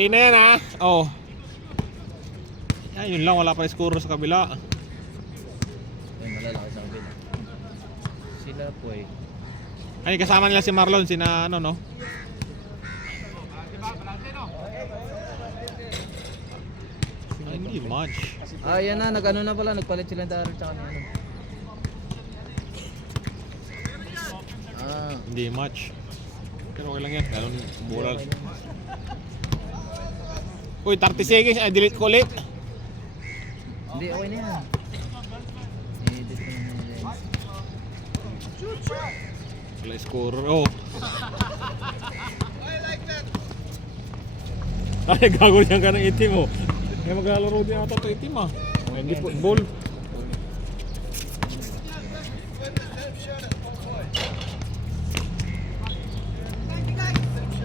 3A na yan ha. Oh. Yan, yun lang. Wala pa score sa kabila. Ay, malalaki sa kabila. Sila po eh. Ay, kasama nila si Marlon. Sina ano no? Ay, hindi much. Ah, yan na. Nag-ano na pala. Nagpalit sila ng Daryl tsaka ni ano. Ah. Hindi much. Pero okay lang yan. Ganun bola. Uy, 30 seconds. Ay, delete ko ulit. Hindi, okay na yan. I-edit ko na yan. Wala score. Oh. Ay, gago niyan ka ng itim oh. May maglalaro din ata ito itim ah. Hindi football.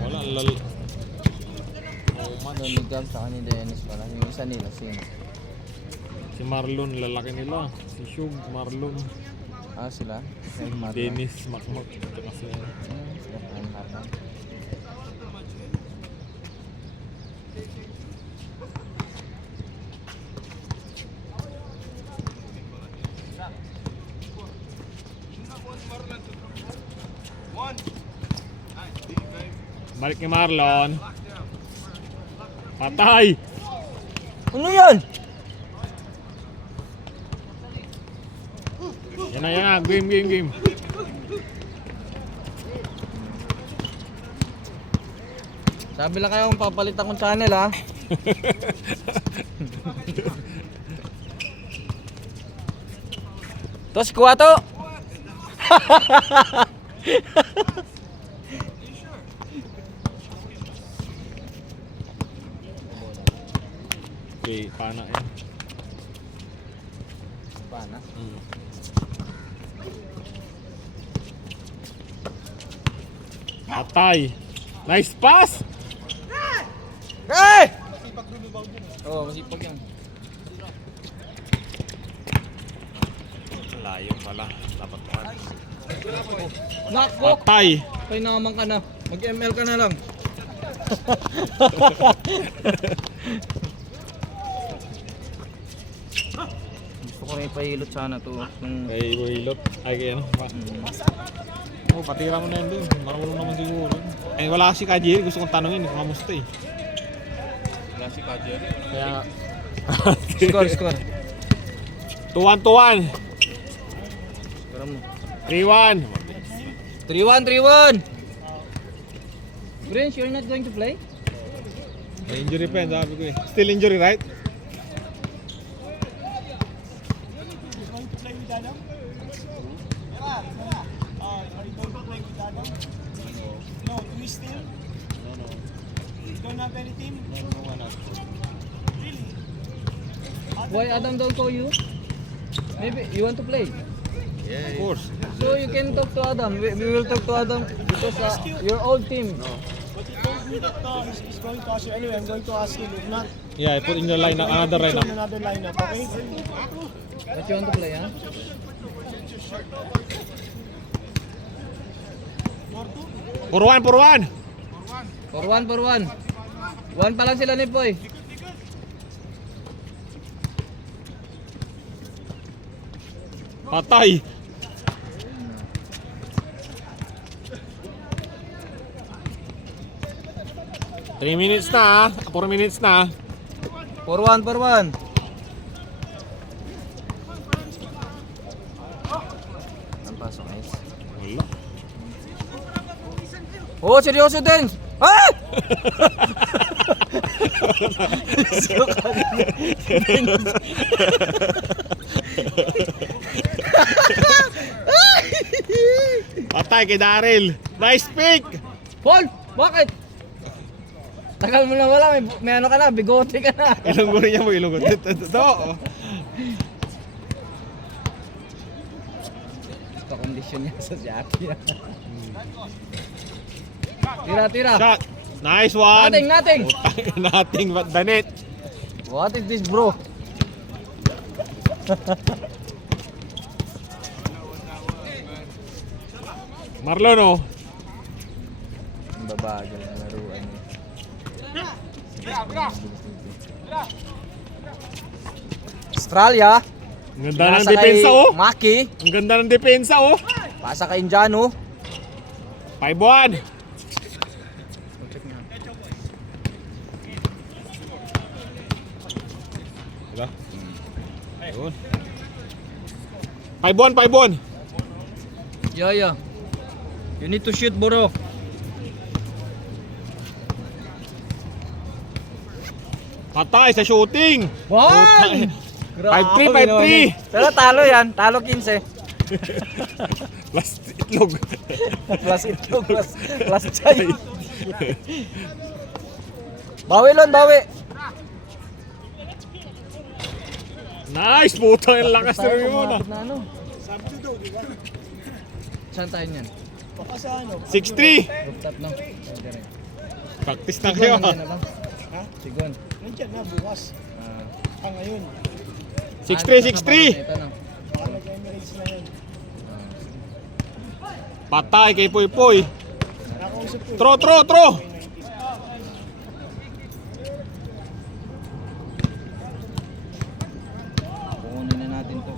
Wala, lal. Oh man. Doon ni Gab sa ni Dennis pala. Yung isa nila, sino? Si Marlon, lalaki nila. Si Shug, Marlon, Ah, sila? Dennis, Makmak. Ito kasi yan. Sila ang harap. Balik ni Marlon. Patay! Ano yan? Yan na. Game. Sabi lang kayo kung papalit akong channel ha. Tos, kuha to! Okay, pana yan. Pana? Patay! Nice pass! Hey! Oo, masipag yan. Layo pala. Dapat pa. Nakbo! Patay! Kaya naman ka na. Mag-ML ka na lang. Gusto ko rin ipahilot sana to. Kay Wilot. Ay, kay ano? Oh, patira mo na yan dun. Marunong naman siguro. Eh, wala si Kajiri. Gusto kong tanongin kung kamusta eh. Wala si Kajiri. Kaya... Score. 2-1. Score mo. 3-1. 3-1. Grinch, you're not going to play? May injury pa yan, sabi ko eh. Still injury, right? No, do we still? No. You don't have any team? No, why not? Really? Why Adam don't call you? Maybe you want to play? Of course. So you can talk to Adam. We will talk to Adam because your old team. But he told me that he's going to ask you. Anyway, I'm going to ask him. If not, Yeah, I put in the lineup, another put you lineup. in another lineup, okay? But you want to play, huh? 4-1. 4-1. 1 pa lang sila ni Poy. Patay. Three minutes na, 4 minutes na. 4-1. Ang pasok, guys. Wala. Oh, seryoso din. Ah! Patay kay Daryl. Nice pick. Paul, bakit? Tagal mo na wala, may ano ka na, bigote ka na. Ilonggo rin niya mo, ilonggo. Ito. Ito kondisyon niya sa Jackie. Tira. Shot. Nice one. Nothing. Nothing but the net. What is this, bro? Marlon oh. Ang babagal na laruan niya. Australia. Ang ganda ng Nasa kay depensa oh. Maki. Ang ganda ng depensa oh. Pasa kay Indiano. 5-1. Diba? Ayun. 5-1. Yeah. You need to shoot, bro. Patay sa shooting. One! 5-3. Pero talo yan. Talo 15. Plus itlog. Plus itlog, plus chay. Bawi lon, bawi. Nice, puta yung lakas na rin yun. Na ano? Sabi ko daw, di ba? Saan tayo niyan? Baka sa ano? 6-3. Rooftop no? Pwede rin. Practice na kayo. Sigon, nandiyan na ba? Ha? Sigon. Nandiyan na, bukas. Ngayon. 6-3. Ito na. Baka nag-Emirates na yun. Patay kay Poy Poy. Nakausap ko. Throw. Kukunin na natin to.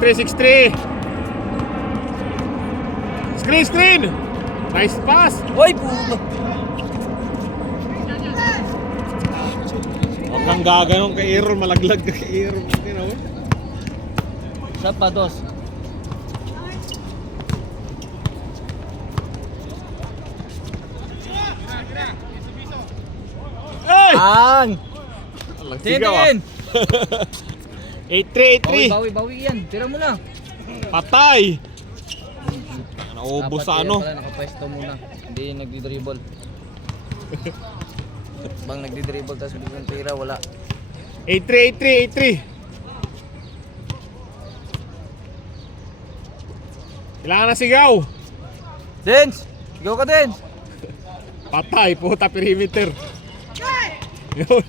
Six three. Screen. Nice pass. Hoy, puto! Huwag kang gaganong kay Aaron. Malaglag ka kay Aaron. Siya pa, dos. Ay! Ang! Sigaw ah. Tingin! 8-3. Bawi yan. Tira mo na. Patay. Naubos sa ano. Pala, nakapwesto muna. Hindi nagdi-dribble. Bang nagdi-dribble tapos biglang tira, wala. 8-3. Kailangan na sigaw. Dens! Sigaw ka, Dens! Patay, puta perimeter. Yun.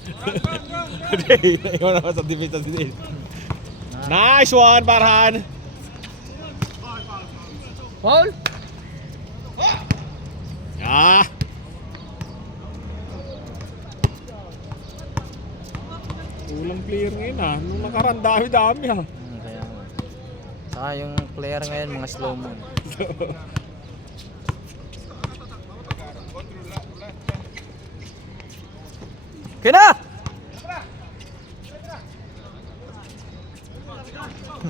Iwan naman sa defense sa din. Nice one, Parhan. Paul! Ah. Ulang player ngayon ah. Nung nakaraan dami ah. Kaya nga. Saka yung player ngayon, mga slow mo. Kina!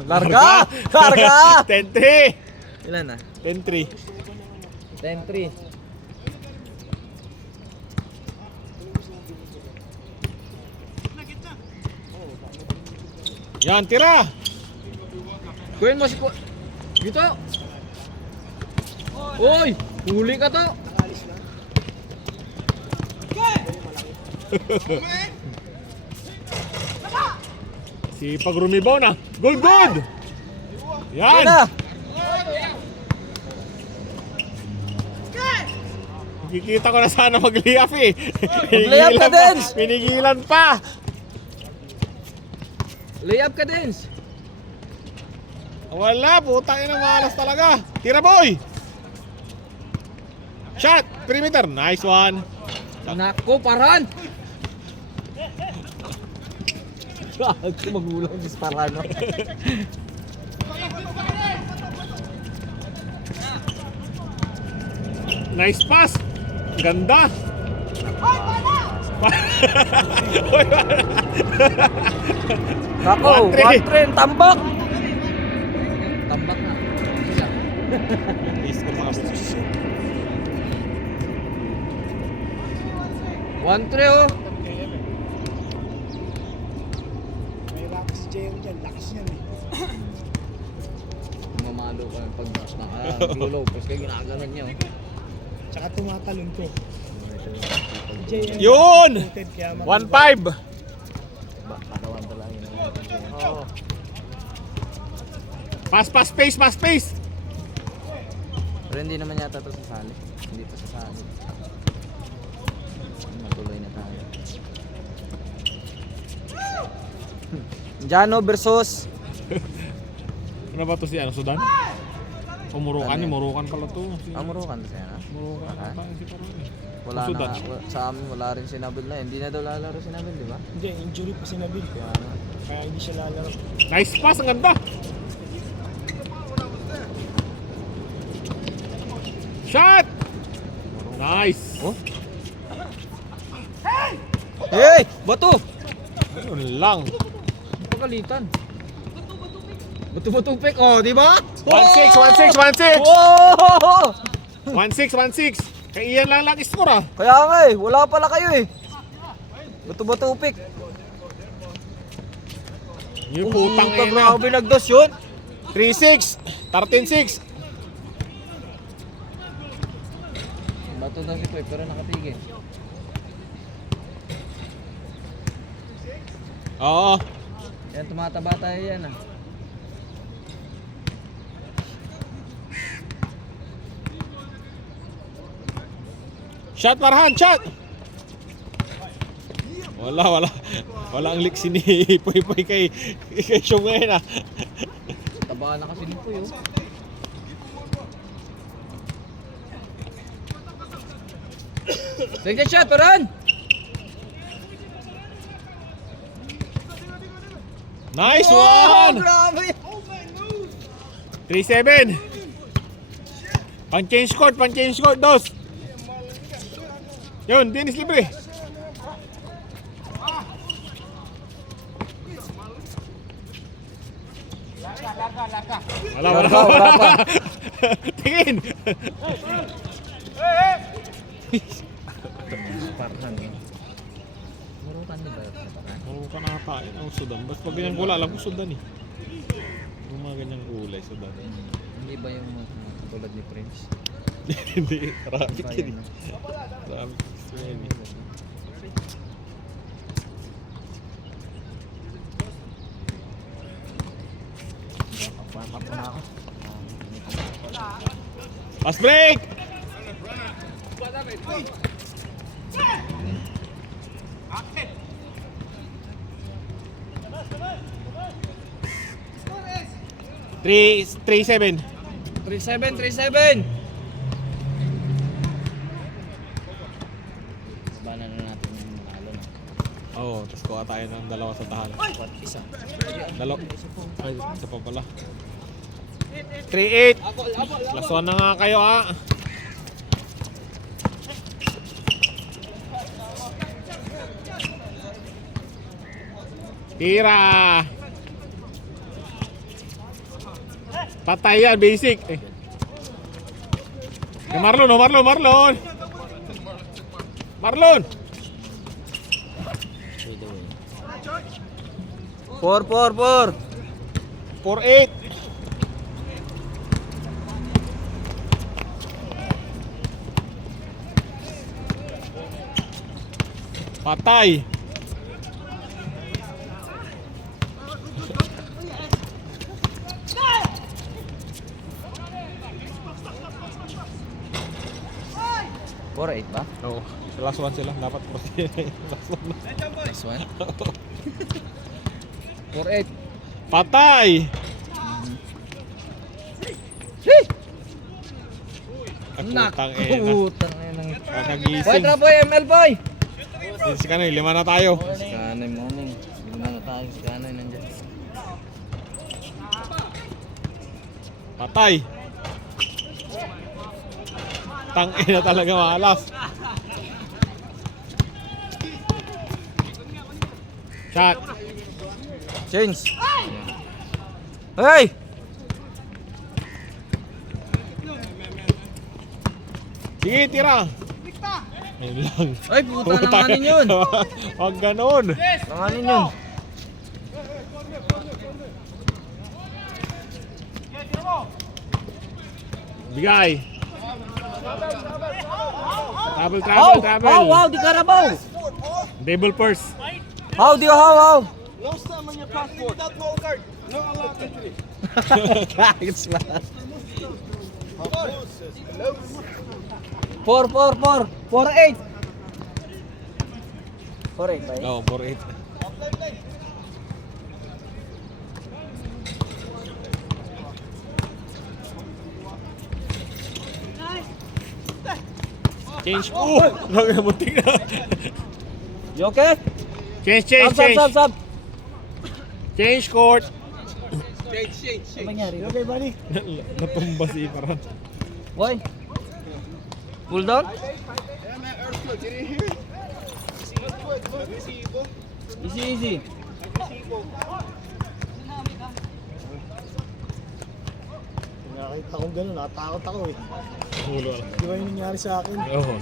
Larga! 10-3. Ilan na? 10-3. 10-3. Yan, tira. Kuhin mo si Dito! Uy! Huli ka to! Si pag-rumibaw na. Good! Yan! Kina! Kikita ko na sana mag-layup eh. Mag-layup ka, Dens! Pinigilan pa. Layup ka, Dens! Wala, putang ina, malas talaga. Tira boy! Shot! Perimeter! Nice one! Nako, Parhan! Magulang si Parhan. Nice pass! Ganda! Nako, 1-3. 1-3, tambak! Tambak na. Siya. I-score mga boss. 1-3 oh. May lakas si Jeo dyan. Lakas yan eh. Mamalo ka pag naka-glow. Tapos kayo ginaganon niya oh. Tsaka tumatalon to. Jeo Yun! 1-5! Katawan talaga yun. Oo. Pass pace! Pero hindi naman yata ito sasali. Hindi pa sasali. Matuloy na tayo. Jano versus Ano ba to si ano, Sudan? O Murukan, Ano yan? Murukan pala to. Si, Amurukan ba siya, no? Murukan ata si Parol eh. Wala O Sudan. sa amin wala rin si Nabil na. Hindi na daw lalaro si Nabil, di ba? Hindi, injury pa si Nabil. Kaya nga. Kaya hindi siya lalaro. Nice pass, ang ganda! Shot! Nice! Oh? Hey! Bato! Ano lang? Pagalitan. Bato-bato pek. Oh, di ba? 1-6, 1-6, 1-6! Oh! 1-6, 1-6! Kay Ian lang score ah. Kaya nga eh, wala pala kayo eh. Bato-bato pek. Yung putang ina. Grabe nagdos yun. 3-6, 13-6. Bato daw si Poy, pero nakatigil. Oo. Yan, tumataba tayo yan ah. Shot Marhan, shot! Wala ang liksi ni Poy Poy kay Shong ngayon ah. Taba na kasi ni Poy oh. Second shot, Paran! Nice Oh, one! grabe! 3-7. Pan-change court, dos. Yun, Dennis libre. Wala pa. Tingin. Parhan eh. Murukan niyo ba? Marukan ata yun ang Sudan. Basta pag ganyang kulay, alam ko Sudan eh. Yung mga ganyang kulay, Sudan. Hindi ba yung tulad ni Prince? Hindi, rabbit Iba yun yan, eh. Rabbit yun eh. Papak na ako. Pass break! Three, 3-7. 3-7! Bana na natin yung manalo na. Oo, tapos kuha tayo ng dalawa sa tahan. Isa. Dalawa. Ay, isa pa pala. 3-8. Last one na nga kayo ah. Tira. Patay yan, basic. Marlon. Marlon. 4-4-4! 4-8. Patay. ba? Oo. Last one sila. Dapat last one. Last one? 4-8. Patay. Putang ina. Putang ina. Boy, Kakagising. tara boy, ML boy! Si Kanoy, 5 na tayo. Si Kanay morning. Hindi na tayo si Kanay nandiyan. Patay. Tang ina talaga malas. Shot. Change! Hey! Sige, tira. Ayun lang. Ay, puta nanganin yun! Huwag ganon. Nanganin yun! Bigay. Travel. How, di Carabao! Table first. How? Lost time on your passport. Without no card. No allowed entry. Kagits ba? 4-4-4! 4-8! 4-8 ba yun? Oo, 4-8. Change. Oh! Muntik na. Joker! Change. Sub! Change court. Ano nangyari? Okay, buddy. Natumba si Parhan. Boy! Pull down? Easy. Nakita kong gano'n, natakot ako eh. Ulo lang. Di ba yung nangyari sa akin? Oo.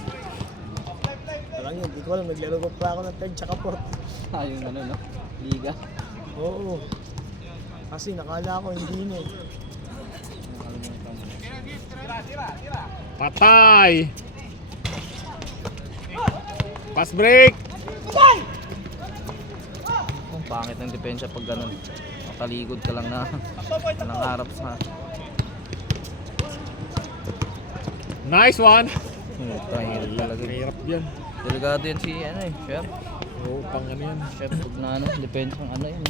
Alam nyo, di ko alam, naglaro pa ako ng third tsaka fourth. Yung ano no? Liga. Oo. Kasi nakala ko hindi na eh. Patay. Pass break. Ang pangit ng depensa pag ganun. Mataligod ka lang na nangarap sa... Nice one. Tahirap talaga. Mahirap yan. Delikado yan si ano eh, chef. Oo, pang ano yan. Chef pag na ano, depensa ng ano yan.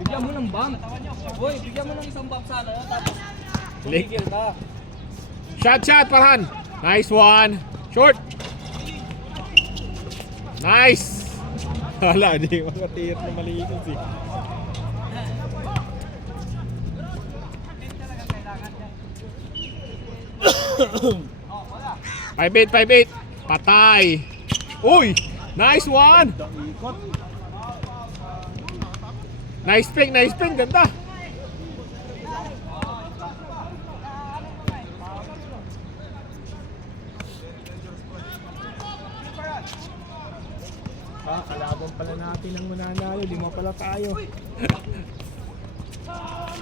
Bigyan mo ng bump. Boy, bigyan mo ng isang bump sa ano, tapos tumigil ka. Shot, Parhan. Nice one. Short. Nice. Hala, di makatira na malinis eh. Five eight. Patay. Uy! Nice one. Ikot. Nice ping. Ganda. Kalaban pala natin ang mananalo, di mo pala tayo.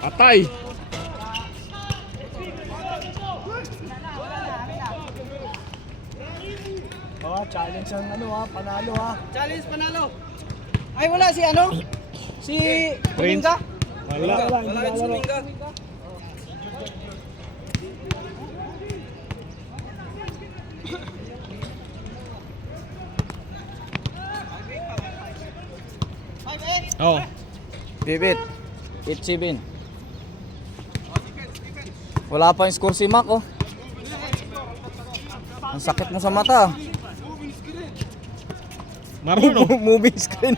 Patay. Challenge ang ano ha, panalo ha. Challenge panalo. Ay wala si ano? Si Prince. Kuminga? Wala. Hindi Wala si lalaro. Kuminga. Oh. Bibit. 8-7. Wala pa yung score si Mac oh. Ang sakit mo sa mata. Marunong. Moving screen.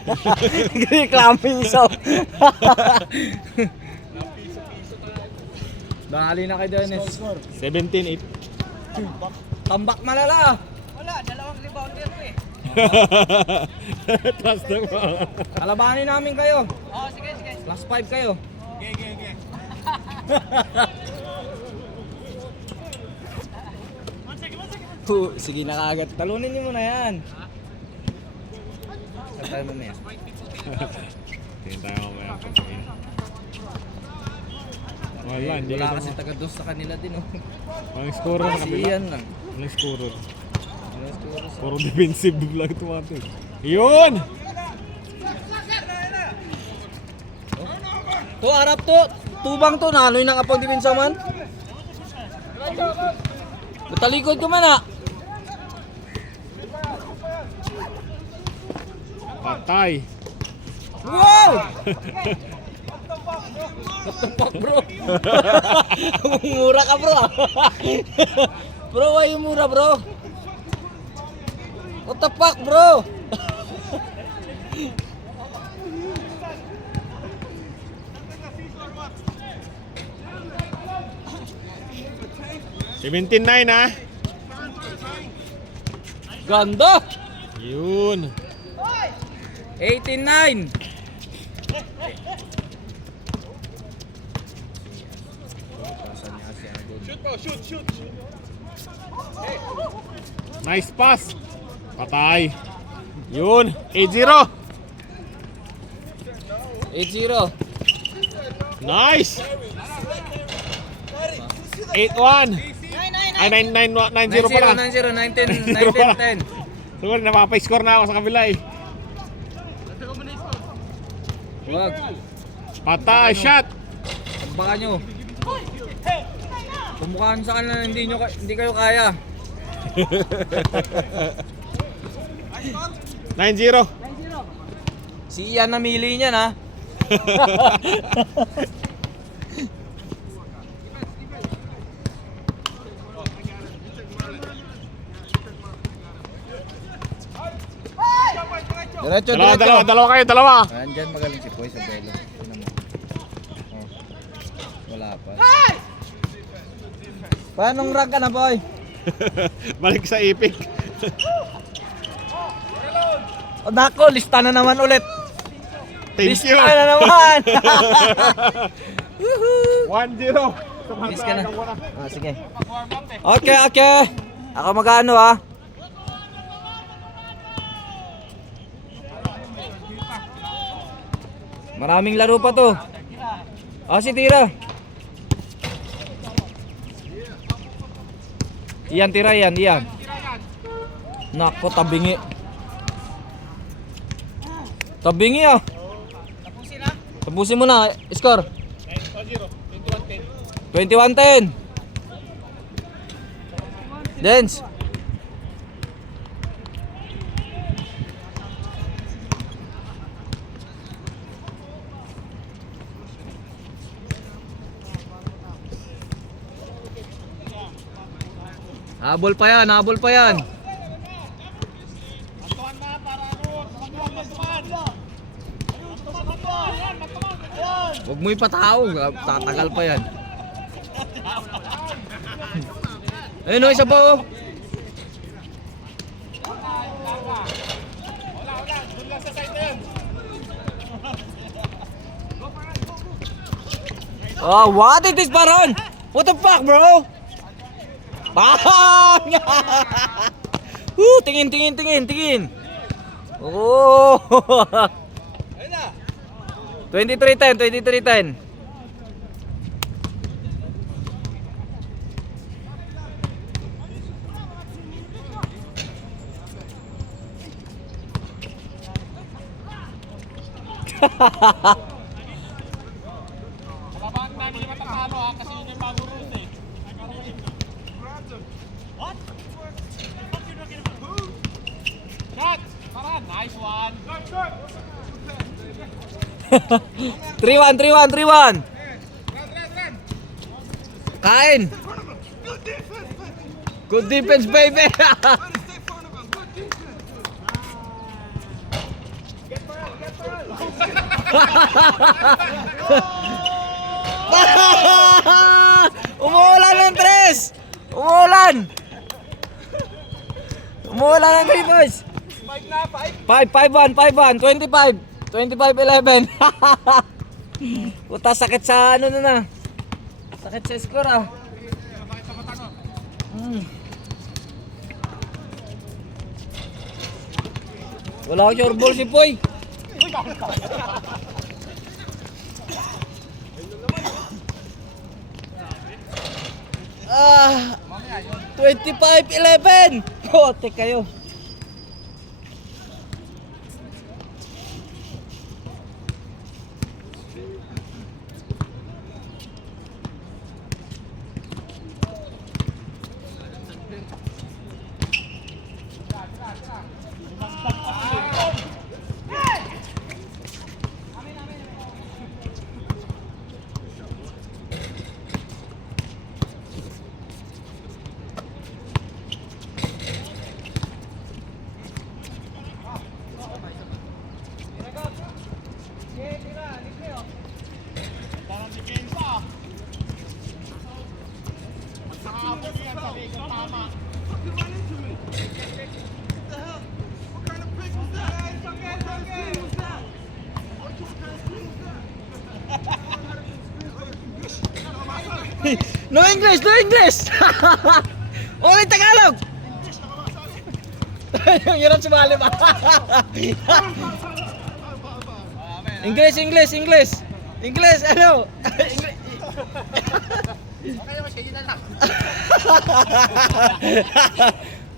Clamping isa. Dali na kay Dennis. 17-8. Tambak malala. Wala, dalawang rebounder ko eh. Trust na mo. Kalabanin namin kayo. Oo, sige. Plus 5 kayo. Sige na kagad. Talunin niyo muna yan. Saan tayo mamaya? Tingin tayo mamaya. Wala, hindi Wala ka kasi taga-dos sa kanila din oh. Ang scorer sa Si kabila. Ian lang. Ang scorer. Ano score? Puro defensive lang tumatog. Yun! To, harap to. Tubang to. Nanoy ng apang dipinsa man. Butalikod ka man ah. Patay. Wow! What bro? Mura ka bro. Bro, why you mura bro? What the fuck bro? $17-9 ha. Ganda! Yun. 18-9. Nice pass. Patay. Yun. 8-0. 8-0. Nice. 8-1. Ay, 9-0 pala. 9-0, 19, 10. Siguro, napapay-score na ako sa kabila eh. Wag. Patay. Shot. Baka nyo. Pumukhaan sa kanila na hindi kayo kaya. 9-0. Si Ian namili niyan ha. Diretso, Dalawa, diretso. dalawa, dalawa kayo, dalawa. Andyan magaling si Poy sa belo. Tingnan mo. Oh. Wala pa. Paanong rank ka na, Poy? Balik sa ipik. O nako, lista na naman ulit. Thank Lista you. na naman. 1-0. Miss ka na. Ah, sige. Okay, okay. Ako mag-ano ah. Maraming laro pa to. Ah, si tira. Iyan, tira yan, iyan. Nako, tabingi. Tabingi ah. Tapusin mo na. Score. 21-10. Dance. Habol pa yan, habol pa yan. Huwag mo ipataw, tatagal pa yan. Ayun o, isa pa o. Oh, what is this, Baron? What the fuck, bro? Bang! Tingin, tingin, tingin, tingin. Oh! 23-10, 23-10. Kalaban na hindi matatalo ha, kasi yun yung bago rules eh. What? Shot! Tara, nice one! 3-1, 3-1, 3-1. Kain. Good defense, baby. Umuulan ng tres. Umuulan. Umuulan ng 3 boys. 5-1, 5-1, 25. 25-11. Puta, sakit sa ano na. Sakit sa score ah. Wala ko sure ball si Poy. Ah, 25-11. Pote kayo. Parang si Kenza. Magsakabot yan sa likod tama. No English, no English. Only Tagalog. Yung hirap sumali ba? English, English, English. English, ano?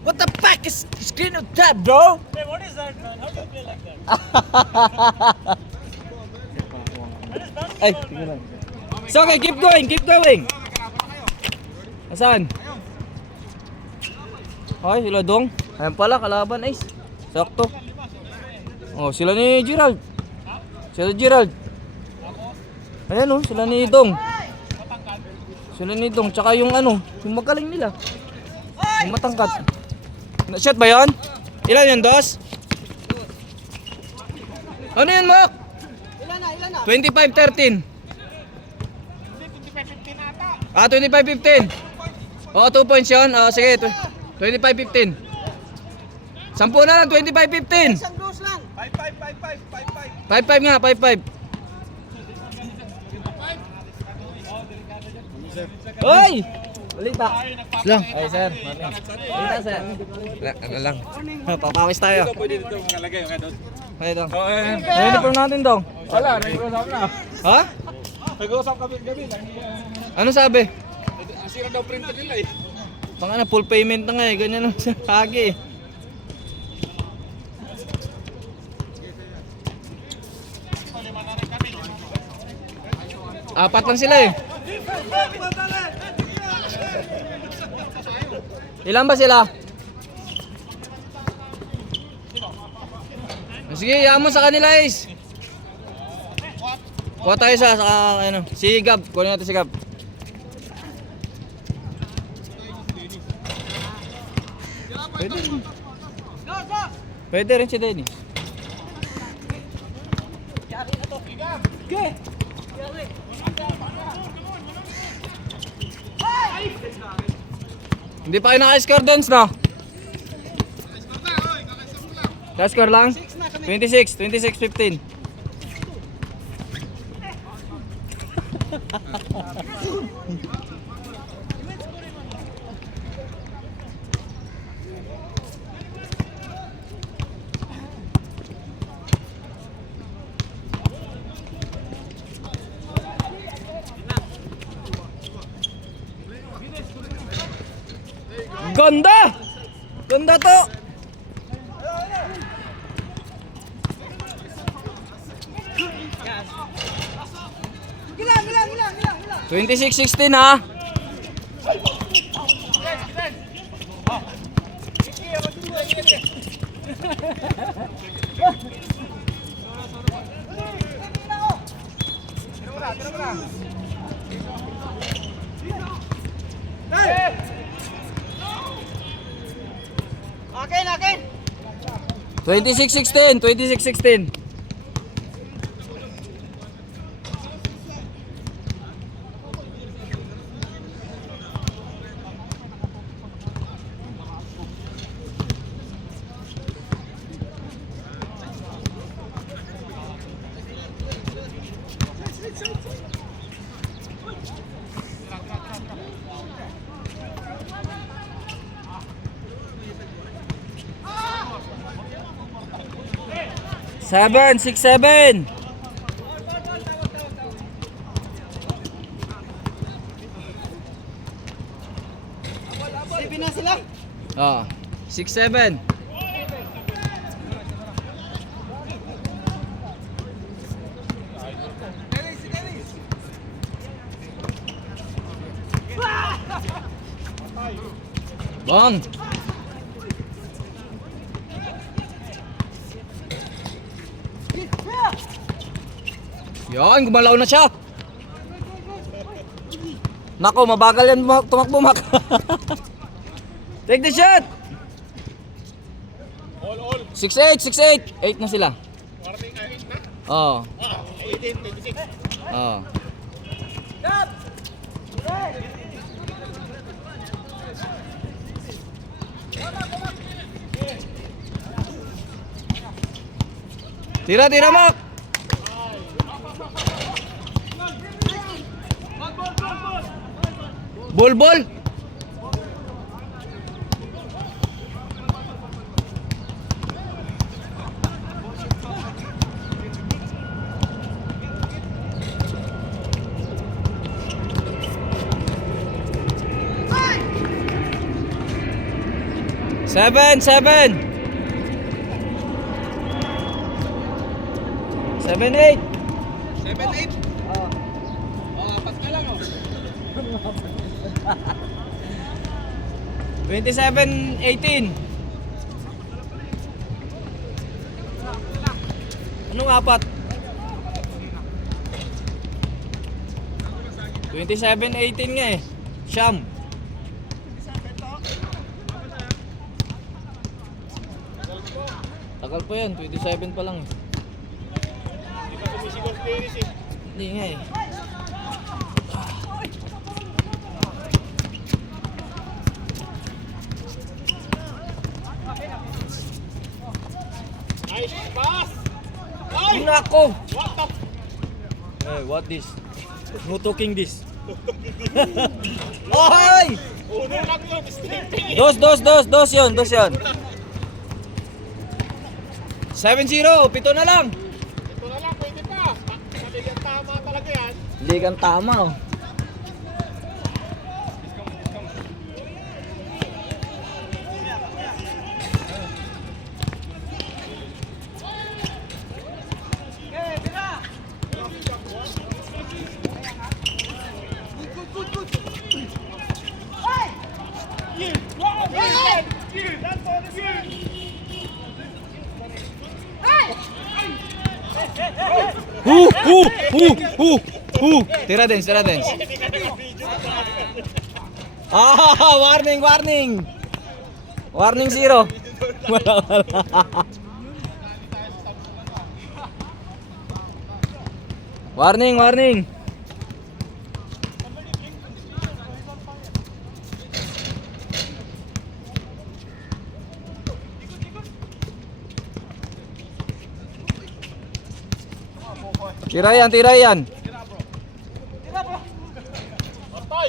What the fuck is screen of that, bro? Hey, what is that, man? How do you play like that? Ay, tingnan lang. It's okay, keep going, keep going. Asan? Ay, sila dong. Ayan pala, kalaban, Ace. Sakto. Oh, sila ni Gerald. Sila Gerald. Ayan oh, sila ni Dong. Sila ni Dong, tsaka yung ano, yung magaling nila. Yung matangkat. Shot ba yun? Ilan yun, dos? Ano yan, Mok? Ilan na? 25-13. Ah, 25-15. Oo, 2 points yun. Sige, 25-15. 10 na lang, 25-15. Isang dos lang. 5-5 nga, 5-5. Hoy! Balita. Lang. Ay, sir. Balita, sir. Ano lang. Papawis tayo. Pwede dito makalagay, okay, Dod? Ay, dong. Ay, uniform natin, dong. Wala, nag-usap na. Ha? Nag-usap kami gabi lang. Ano sabi? Asira daw printer nila eh. Pang full payment na nga eh. Ganyan ang sahagi eh. Apat lang sila eh. Ilan ba sila? Sige, yaman mo sa kanila, Ace. Kuha tayo sa ano, si Gab. Kunin natin si Gab. Pwede rin. Pwede rin si Dennis. Okay. Hindi pa kayo naka-score dance, no? Naka-score lang? 26-15. Ganda! Ganda to! Ilan. 26-16 ha? Akin. 26-16. Seven, 6-7. Sipi na sila. Oh, 6-7. Bang. Yan, gumalaw na siya. Nako, mabagal yan tumakbo, Mak. Take the shot. All. 6-8. 8 na sila. Warning ka 8 na? Oo. 18, 26. Oo. Tira, Mak. Bol. Seven. 7-8. 7-8? Apat ka lang 27-18. Anong apat? 27-18 nga eh. Siyam. Tagal pa yan, 27 pa lang eh. Hindi nga eh. Nice pass! Nako! Hey, what this? No talking this. Oy! Uno lang yun, stepping. Dos yun. 7-0, pito na lang. Ito na lang, pwede pa. Maligang tama talaga yan. Ligang tama oh. Tira dance. Warning. Warning 0. Wala. Warning. Tira yan. Patay!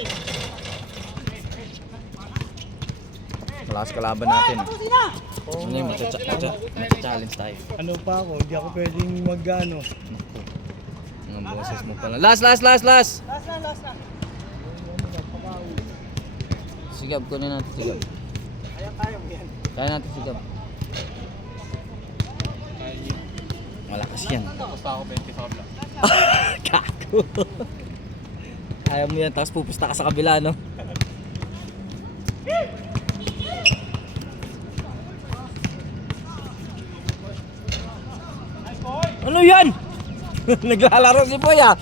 Kelas kalaban natin. Ano yung challenge tayo. Ano pa ako? Hindi ako pwedeng mag-ano. Ang boses mo pala. Last. Sigab, kunin natin sigab. Kaya natin sigab. Malakas yan. Basta ako 20 sa kabla. Kaku. Ayaw mo yan, tapos pupusta ka sa kabila, no? Ano yan? Naglalaro si Boy ah.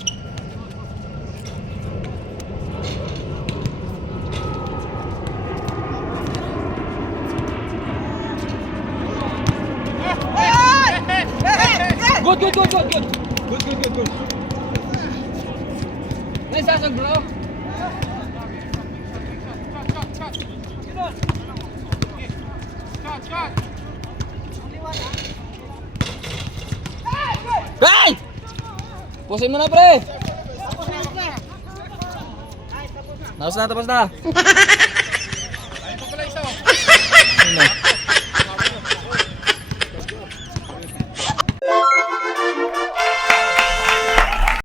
Good. Naisasag bro. Hey! Pusin mo na pre. Tapos na.